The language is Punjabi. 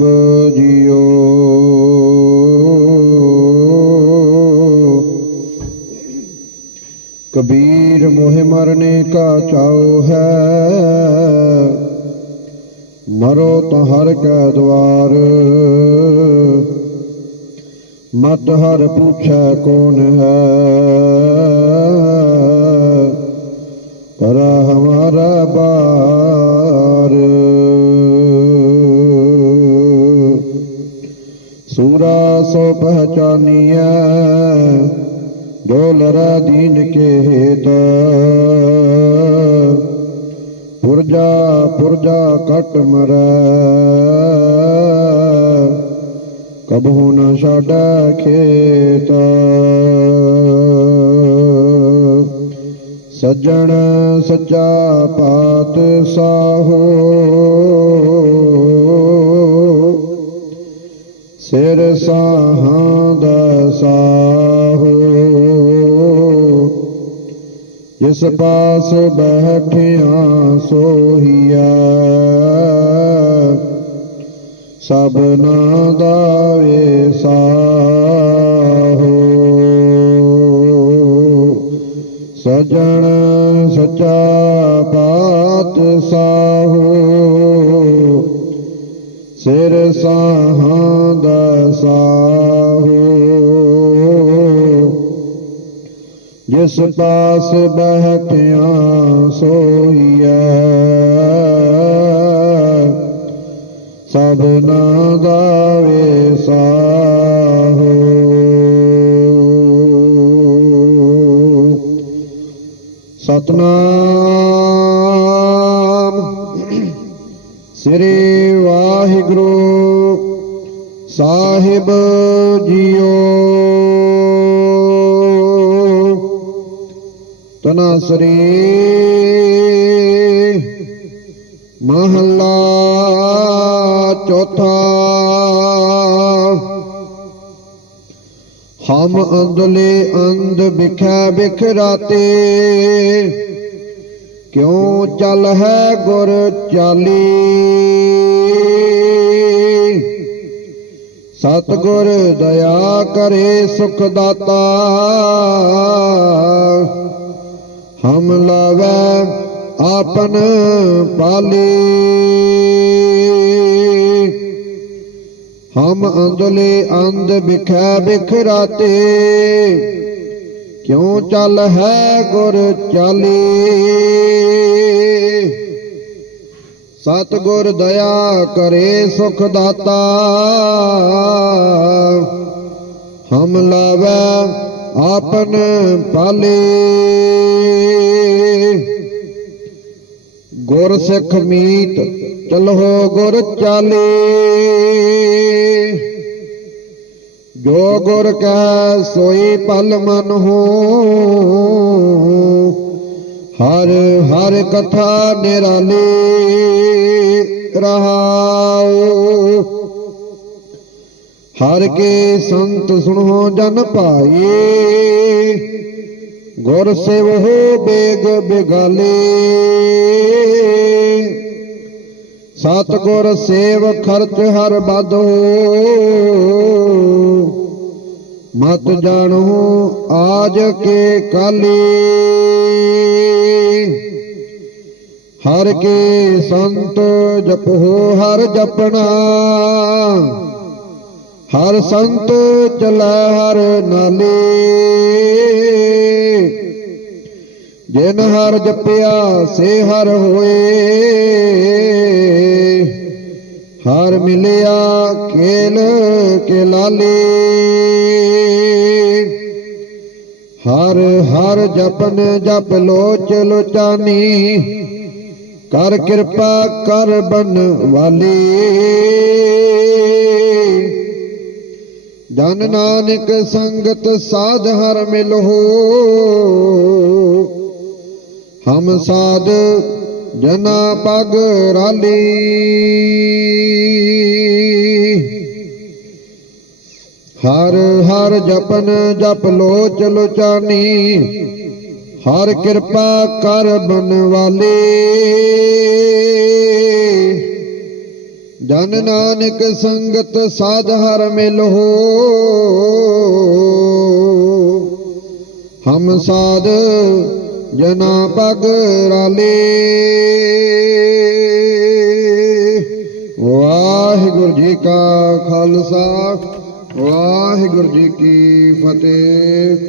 ਸਭ ਜੀਓ ਕਬੀਰ ਮੋਹਿ ਮਰਨੇ ਕਾ ਚਾਉ ਹੈ। ਮਰੋ ਤਾਂ ਹਰ ਕੈ ਦਵਾਰ। ਮਤ ਹਰ ਪੁੱਛੈ ਕੋਨ ਹੈ। ਪਰ ਹਮਾਰਾ ਬਾ ਸੋ ਪਹਿਚਾਨੀਐ ਜੋ ਲਰਾ ਦੀਨ ਕੇ ਹੇਤ ਪੁਰਜਾ ਪੁਰਜਾ ਕਟ ਮਰੈ। ਕਬਹੁ ਨ ਛਾੜੈ ਖੇਤ। ਸੱਜਣ ਸੱਚਾ ਪਾਤ ਸਾਹੋ ਸਿਰ ਸਾਹਾਂ ਦਾ ਸਾਹੋ ਜਿਸ ਪਾਸ ਬੈਠਿਆ ਸੋਹੀਆ ਸਭਨਾ ਦਾ ਵੇਸਾਹੋ ਸਜਣ ਸੱਚਾ ਬਾਤ ਸਾਹੋ ਸਿਰ ਸਾਹਾਂ ਦਾ ਸਾਹੋ। ਜਿਸ ਪਾਸ ਬਹਿਠਿਆ ਸੋਈਐ ਸਭਨਾ ਦਾ ਵੇਸਾਹੋ ਸਤਨਾਮ ਸ੍ਰੀ ਵਾਹਿਗੁਰੂ ਸਾਹਿਬ ਜੀਓ। ਤਨਾਸਰੀ ਮਹੱਲਾ ਚੌਥਾ। ਹਮ ਅੰਦਲੇ ਅੰਧ ਬਿਖੈ ਬਿਖਰਾਤੇ ਕਿਉ ਚੱਲ ਹੈ ਗੁਰ ਚਾਲੀ? ਸਤਿਗੁਰ ਦਇਆ ਕਰੇ ਸੁਖ ਦਾਤਾ। ਹਮ ਲਾਵੈ ਆਪਨ ਪਾਲੀ। ਹਮ ਅੰਦਲੇ ਅੰਧ ਬਿਖੈ ਬਿਖਰਾਤੇ। ਕਿਉ ਚੱਲ ਹੈ ਗੁਰ ਚਾਲੀ? ਸਤਿਗੁਰ ਦਇਆ ਕਰੇ ਸੁਖ ਦਾਤਾ। ਹਮ ਲਾਵੈ ਆਪਨ ਪਾਲੇ। ਗੁਰ ਸਿੱਖ ਮੀਤ ਚਲੋ ਗੁਰ ਚਾਲੇ। ਜੋ ਗੁਰ ਕੈ ਸੋਈ ਪਲ ਮਨ ਹੋ, ਹਰ ਹਰ ਕਥਾ ਨਿਰਾਲੀ ਰਹਾਉ। ਹਰ ਕੇ ਸੰਤ ਸੁਣੋ ਜਨ ਭਾਈ, ਗੁਰ ਸੇਵੋ ਬੇਗ ਬਿਗਾਲੇ। ਸਤਿਗੁਰ ਸੇਵ ਖਰਚ ਹਰ ਬਾਧੋ ਮਤ ਜਾਣੋ, ਆਜ ਕੇ ਕਾਲੇ। ਹਰ ਕੇ ਸੰਤ ਜਪੋ, ਹਰ ਜਪਣਾ। ਹਰ ਸੰਤ ਚਲੈ ਹਰ ਨਾਲੇ। ਜਿਨ ਹਰ ਜਪਿਆ, ਸੇ ਹਰ ਹੋਏ। ਹਰ ਮਿਲਿਆ, ਖੇਲ ਕੇ ਲਾਲੇ। ਹਰ ਹਰ ਜਪਨ ਜਪ ਲੋਚ ਲੋਚਾਨੀ। ਕਰ ਕਿਰਪਾ ਕਰ ਬਨ ਵਾਲੀ। ਜਨ ਨਾਨਕ ਸੰਗਤ ਸਾਧ ਹਰ ਮਿਲੋ। ਹਮ ਸਾਧ ਜਨਾ ਪਗ ਰਾਲੀ। ਹਰ ਹਰ ਜਪਨ ਜਪ ਲੋਚ ਲੋਚਾਨੀ, ਹਰ ਕਿਰਪਾ ਕਰ ਬਨ ਵਾਲੇ। ਜਨ ਨਾਨਕ ਸੰਗਤ ਸਾਧ ਹਰ ਮਿਲ। ਹਮ ਹਮ ਸਾਧ ਜਨਾ ਪਗ ਰਾਲੇ। ਵਾਹਿਗੁਰੂ ਜੀ ਕਾ ਖਾਲਸਾ। ਵਾਹਿਗੁਰੂ ਜੀ ਕੀ ਫਤਿਹ।